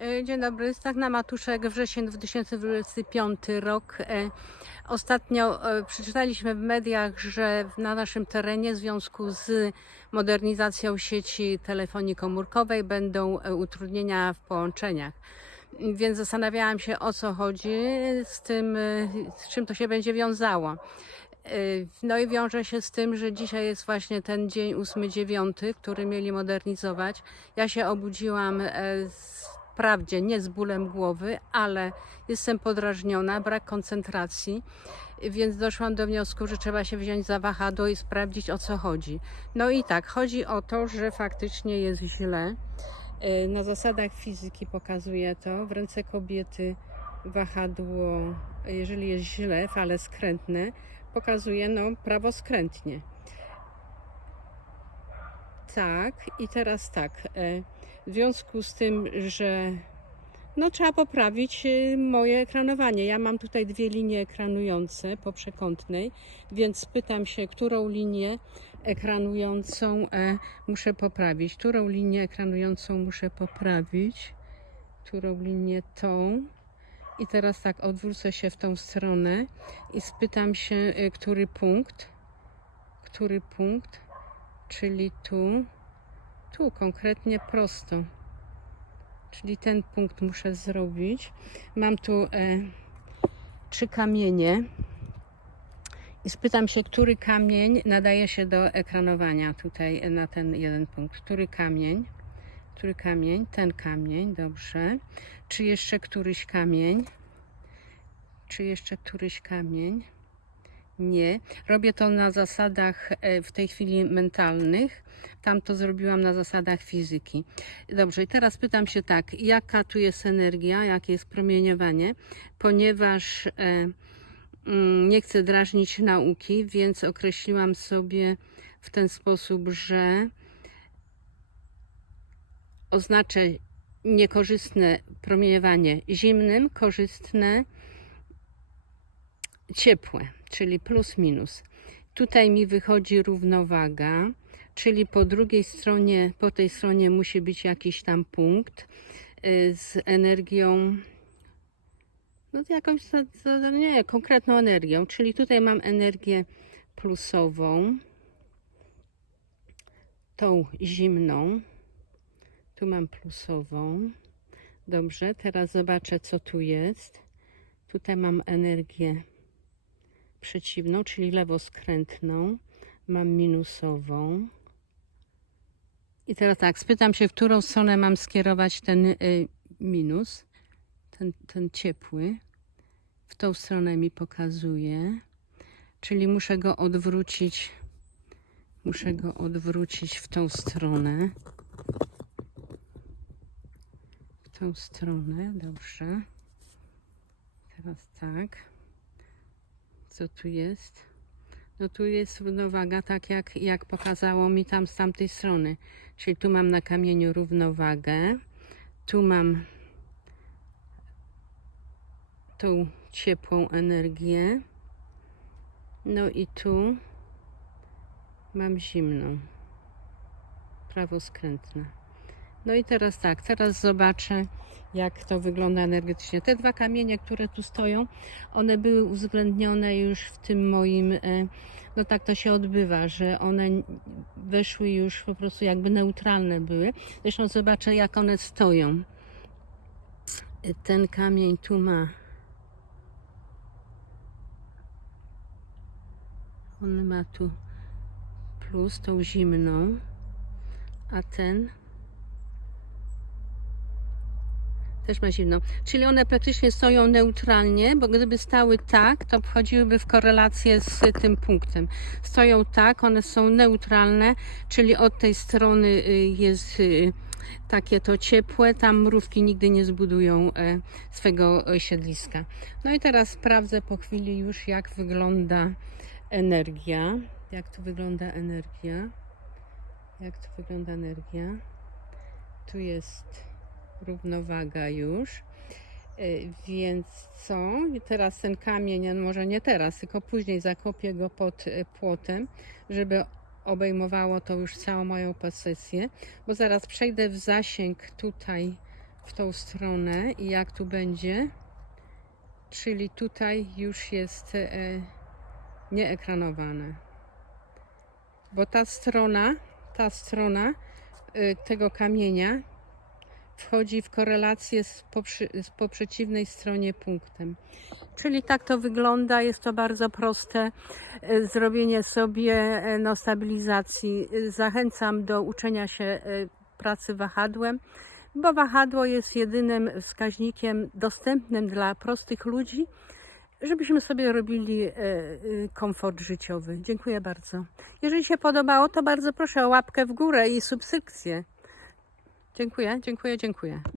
E, Dzień dobry, Stagna Matuszek, wrzesień 2025 rok. E, Ostatnio e, przeczytaliśmy w mediach, że na naszym terenie w związku z modernizacją sieci telefonii komórkowej będą utrudnienia w połączeniach. Więc zastanawiałam się o co chodzi z tym, z czym to się będzie wiązało. No i wiąże się z tym, że dzisiaj jest właśnie ten dzień 8-9, który mieli modernizować. Ja się obudziłam z, wprawdzie nie z bólem głowy, ale jestem podrażniona, brak koncentracji, więc doszłam do wniosku, że trzeba się wziąć za wahadło i sprawdzić o co chodzi. No i tak, chodzi o to, że faktycznie jest źle. E, Na zasadach fizyki pokazuje to. W ręce kobiety wahadło, jeżeli jest źle, fale skrętne, pokazuje no prawoskrętnie. Tak, i teraz tak. e, W związku z tym, że no, trzeba poprawić e, moje ekranowanie. Ja mam tutaj dwie linie ekranujące po przekątnej, więc pytam się, którą linię ekranującą e, muszę poprawić. Którą linię ekranującą muszę poprawić? Którą linię tą? I teraz tak, odwrócę się w tą stronę i spytam się, który punkt, który punkt, czyli tu, tu konkretnie prosto. Czyli ten punkt muszę zrobić. Mam tu e, trzy kamienie i spytam się, który kamień nadaje się do ekranowania tutaj na ten jeden punkt. Który kamień? Który kamień? Ten kamień, dobrze. Czy jeszcze któryś kamień? Czy jeszcze któryś kamień? Nie. Robię to na zasadach e, w tej chwili mentalnych. Tam to zrobiłam na zasadach fizyki. Dobrze, i teraz pytam się tak, jaka tu jest energia, jakie jest promieniowanie, ponieważ e, mm, nie chcę drażnić nauki, więc określiłam sobie w ten sposób, że oznaczę niekorzystne promieniowanie zimnym, korzystne ciepłe, czyli plus minus. Tutaj mi wychodzi równowaga, czyli po drugiej stronie, po tej stronie musi być jakiś tam punkt y, z energią, no jakąś, nie, konkretną energią, czyli tutaj mam energię plusową, tą zimną, tu mam plusową. Dobrze, teraz zobaczę, co tu jest. Tutaj mam energię przeciwną, czyli lewoskrętną. Mam minusową. I teraz tak, spytam się, w którą stronę mam skierować ten y, minus, ten, ten ciepły. W tą stronę mi pokazuje. Czyli muszę go odwrócić. Muszę go odwrócić w tą stronę. W tą stronę, dobrze. Teraz tak co tu jest? No tu jest równowaga, tak jak, jak pokazało mi tam z tamtej strony. Czyli tu mam na kamieniu równowagę. Tu mam tą ciepłą energię. No i tu mam zimną. Prawoskrętna. No i teraz tak, teraz zobaczę, jak to wygląda energetycznie. Te dwa kamienie, które tu stoją, one były uwzględnione już w tym moim, e, no tak to się odbywa, że one weszły już po prostu jakby neutralne były. Zresztą zobaczę, jak one stoją. Ten kamień tu ma. On ma tu plus, tą zimną, a ten też ma zimną. Czyli one praktycznie stoją neutralnie, bo gdyby stały tak, to wchodziłyby w korelację z tym punktem. Stoją tak, one są neutralne, czyli od tej strony y, jest y, takie to ciepłe, tam mrówki nigdy nie zbudują e, swego siedliska. No i teraz sprawdzę po chwili już, jak wygląda energia. Jak tu wygląda energia? Jak tu wygląda energia? Tu jest równowaga już. Y, Więc co? Teraz ten kamień, może nie teraz, tylko później zakopię go pod y, płotem, żeby obejmowało to już całą moją posesję, bo zaraz przejdę w zasięg tutaj w tą stronę i jak tu będzie. Czyli tutaj już jest e, nieekranowane. Bo ta strona, ta strona e, tego kamienia wchodzi w korelację z po, przy, z po przeciwnej stronie punktem. Czyli tak to wygląda, jest to bardzo proste e, zrobienie sobie e, no, stabilizacji. Zachęcam do uczenia się e, pracy wahadłem, bo wahadło jest jedynym wskaźnikiem dostępnym dla prostych ludzi, żebyśmy sobie robili komfort życiowy. Dziękuję bardzo. Jeżeli się podobało, to bardzo proszę o łapkę w górę i subskrypcję. Dziękuję, dziękuję, dziękuję.